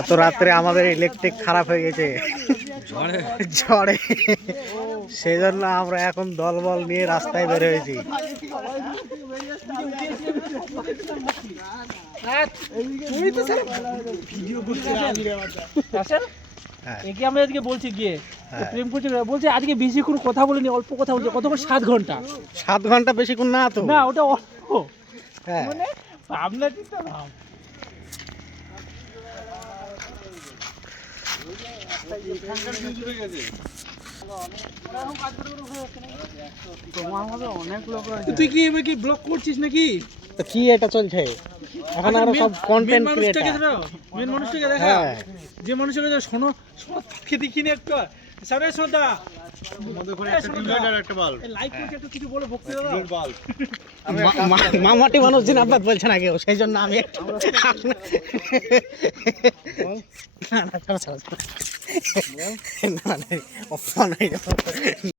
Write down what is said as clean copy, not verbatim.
এত রাত্রে আমাদের ইলেকট্রিক খারাপ হয়ে গেছে ঝড়ে, সেই জন্য আমরা এখন দলবল নিয়ে রাস্তায় বের হয়েছি। আমরা আজকে বলছি গিয়ে প্রেম করছি, বলছে আজকে বেশিক্ষণ কথা বলিনি, অল্প কথা বলছে। কতক্ষণ? 7 ঘন্টা। 7 ঘন্টা বেশিক্ষণ না তো, না ওটা অল্প। হ্যাঁ মানে ভাবনা চিন্তা ভাব। তুই কি এবার কি ব্লগ করছিস নাকি? তো কি এটা চলছে এখন? আমরা সব কন্টেন্ট ক্রিয়েটর। মেন মানুষটাকে দেখা, যে মানুষটাকে শোনো খেতে কিনে একটু সামনে শ্রদ্ধা মামাটি মানুষ জিনাবাদ বলছে না কেউ, সেই জন্য আমি না